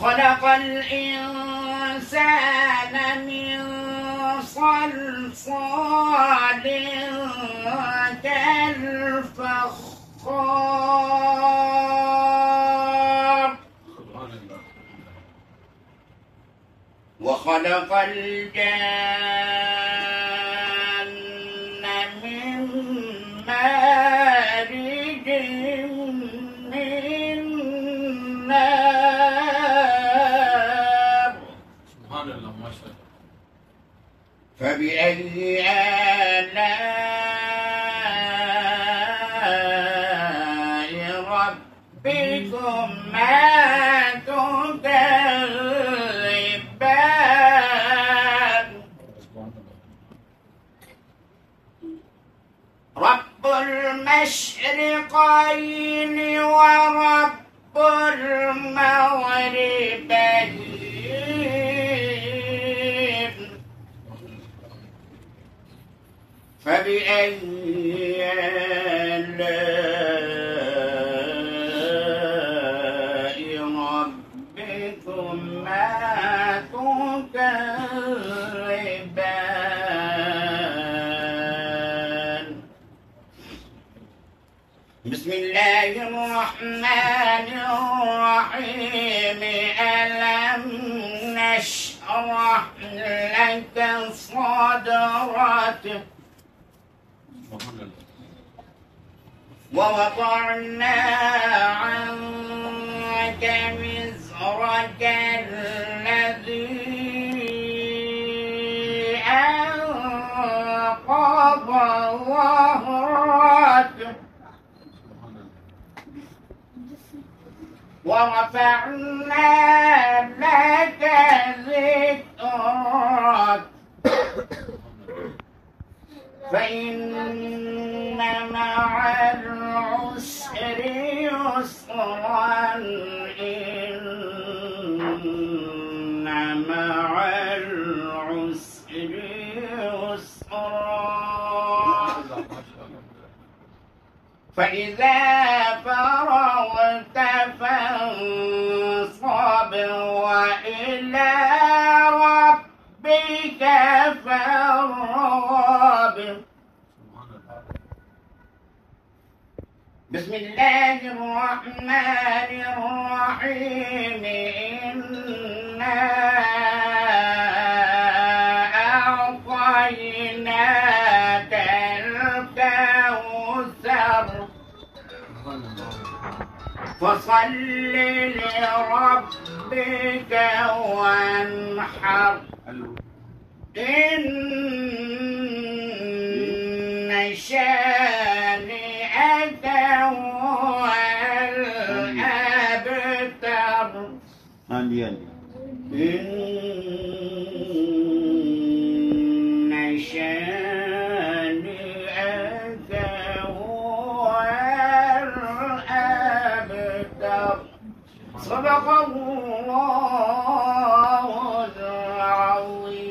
خلق الإنسان من صلصال كالفخار وخلق الجان من مارج من نار سبحان الله ما شاء الله. فبأي آلاء ربكما تكذبان رب المشرقين ورب المغربين فبأي آلاء ربكما تكذبان بسم الله الرحمن الرحيم ألم نشرح لك صدرك ووضعنا عنك وزرك الذي أنقض ظهرك ورفعنا لك ذكرك فإن مع العسر يسرا إن مع العسر يسرا فإذا فرغت فانصب وإلى ربك فارغب بسم الله الرحمن الرحيم إنا أعطيناك الكوثر فصل لربك وانحر إن شانئك هو الأبتر إن شانئك هو الأبتر صدق الله العظيم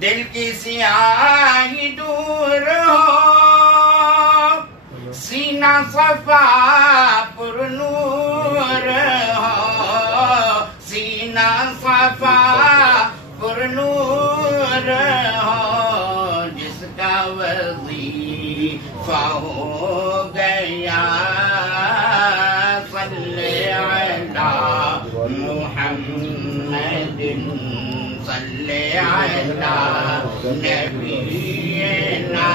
دل کی سیاہی دور ہو سینہ صفا پر نور ہو سینہ صفا پر نور ہو جس کا وظیفہ ہو گیا صلی علی محمد صلی علی نبینا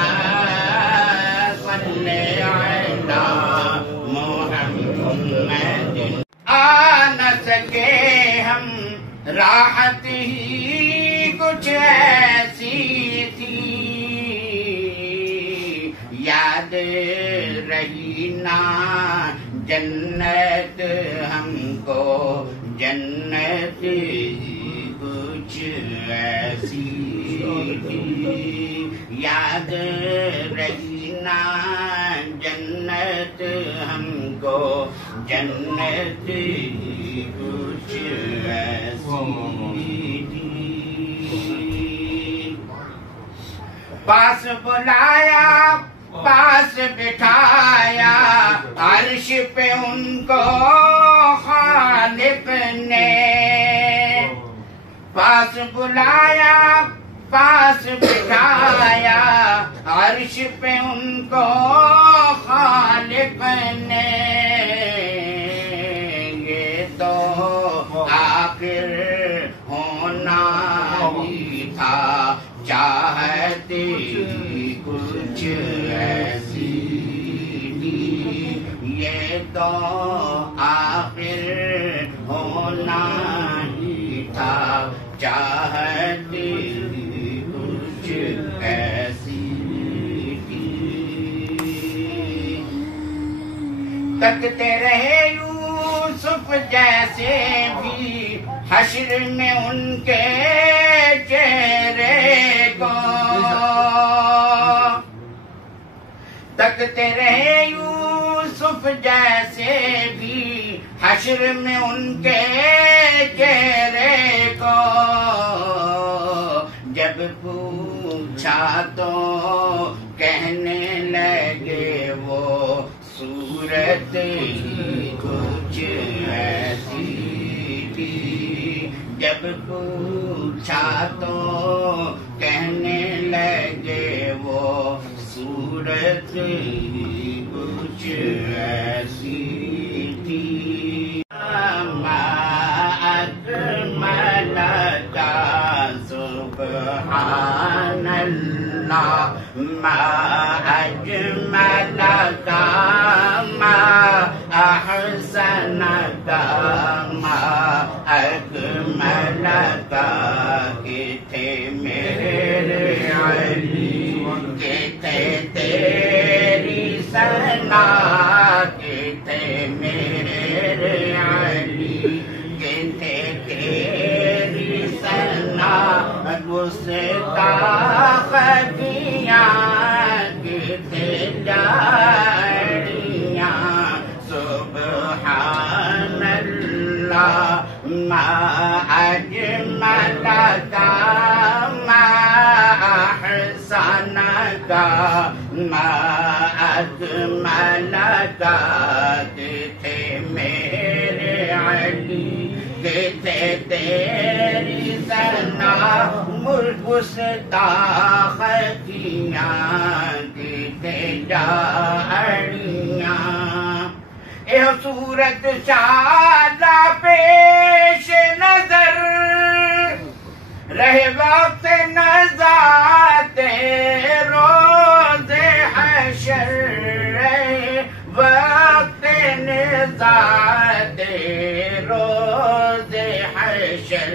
صلی علی محمد آ نہ سکے ہم راحت ہی کچھ ایسی تھی یاد رہی نا جنت ہم کو جنت کچھ ایسی تھی یاد رہی نا جنت ہم کو جنت کچھ ایسی تھی پاس بلایا پاس بٹھایا عرش پہ ان کو خالق نے پاس بلایا پاس بٹھایا عرش پہ ان کو خالق نے یہ تو آخر ہونا ہی تھا چاہتے کچھ ایسی تھی یہ تو آخر ہونا ہی تھا چاہتے کچھ ایسی تھی تکتے رہے یوسف جیسے بھی حشر میں ان کے چہرے کو تکتے رہے یوسف جیسے بھی حشر میں ان کے چہرے کو جب پوچھا تو کہنے لگے وہ صورت کچھ ایسی تھی جب پوچھا تو کہنے لگے وہ صورت کچھ ایسی تھی ما اکملک سبحان اللہ ما اجملک ما احسنک ما اکملک کہ تھے میرے علی کہ تھے تیری ثنا کہ تھے میرے علی کہ تھے تیری ثنا گستاخیاں کہ تھے جاڑیاں سبحان اللہ ما اجملک ما احسنک ما اکملک کہ تھے میرے علی کہ تھے تیری ثنا گستاخیاں کہ تھے جاڑیاں اے صورت شادہ پیش نظر رہے وقت نزاعت روز حشر رہے وقت نزاعت روز حشر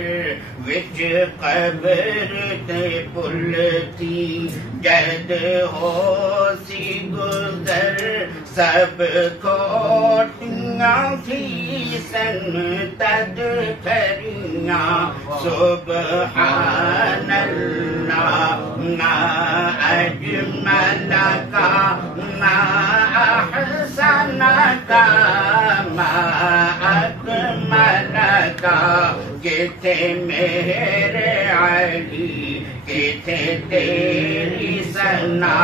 وچ قبر تے پلتی جد ہو سی گزر سب کوٹیاں تھی سن تد کریاں سبحان اللہ ما اجملک ما احسنک ما اکملک کتھے میرے علی کتھے تیری ثنا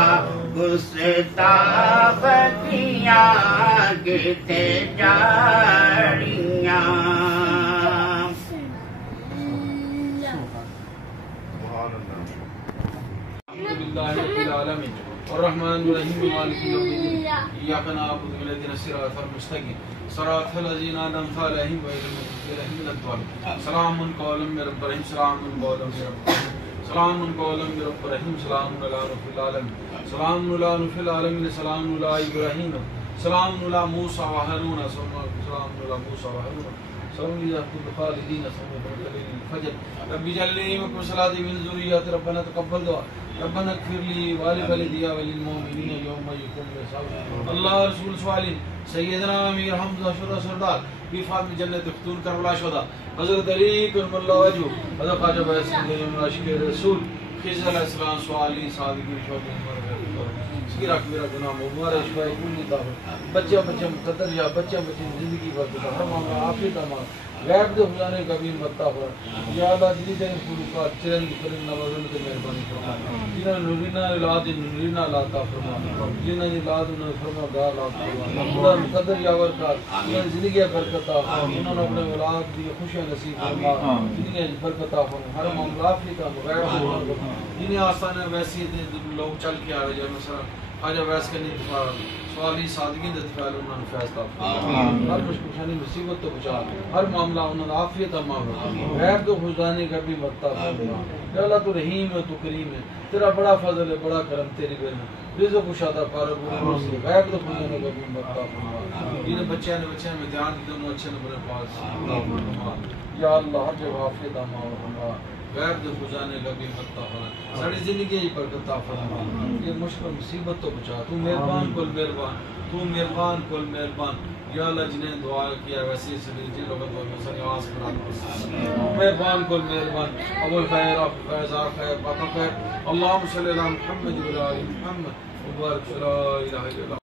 گستاخ کیاں کتھے جاڑیاں الحمد لله رب العالمين الرحمن الرحيم مالك يوم الدين إياك نعبد واهدنا الصراط المستقيم صراط الذين أنعمت عليهم غير المغضوب عليهم ولا الضالين سلام قولا من رب رحيم سلام قولا من رب رحيم سلام قولا من رب رحيم سلام على نوح في العالمين سلام على نوح في العالمين سلام على إبراهيم سلام على موسى وهارون سلام على موسى وهارون سلام على الخالدين سلام على الفجر رب اجعلني وكن صلاتي من ذريتي ربنا تقبل دعاء ربنا اغفر لي ولوالدي وللمؤمنين يوم يقوم الحساب اللہ رسول سوالین سیدنا امیر حمزہ شہداء سردار بی فاطمہ جنت ختون کربلا شہداء حضرت علی کرم اللہ وجہہ حضرت خواجہ بیس عاشق رسول خضر علیہ السلام سوالین صادقین شہداء سگیرہ کبیرہ گناہ مبارک شفاء کلی طاہر بچہ بچہ مقدر یا بچہ بچہ زندگی برکت ہر معاملہ عافیت امان غیب دے خزانے کبیر متا ہوا یا اللہ جلی دے فروقات چرند فرند نوازن تے مہربانی فرما جنہاں نورینا اولاد نورینا لاتا فرما جنہاں اولاد انہاں فرما گار لاتا فرما خدا مقدر یا ورکات انہاں زندگی برکت انہاں اپنے اولاد دی خوشیاں نصیب فرما زندگی برکت فرما ہر معاملہ عافیت غیب جنہیں آسان ویسی لوگ چل کے آ رہے ہیں مثلا خواجہ ویس کا نہیں سوالی سادگی دفعال انہوں نے فیصلہ ہر مشکل شانی مصیبت تو بچا ہر معاملہ انہوں نے عافیت امام غیب تو خوشدانی کا بھی مدتا فرما یا اللہ تو رحیم ہے تو کریم ہے تیرا بڑا فضل ہے بڑا کرم تیری بے میں رزق کشادہ پارا گروہ سے غیب تو خوشدانی کا بھی مدتا فرما جنہیں بچے میں دھیان دی دونوں اچھے نبرے پاس یا اللہ ہر جگہ عافیت امام فرما غیب دے خزانے کا بھی مدتا فرما ساری زندگی ہی برکت فرما یہ مشکل مصیبت تو بچا تو مہربان کل مہربان تو مہربان کل مہربان یا اللہ جنہیں دعا کیا ویسے سے جن لوگوں کو سر آواز کرا تو مہربان کل مہربان ابو الخیر ابو فیضار خیر باقا خیر اللہم صلی اللہ محمد و علی محمد مبارک لا الہ الا اللہ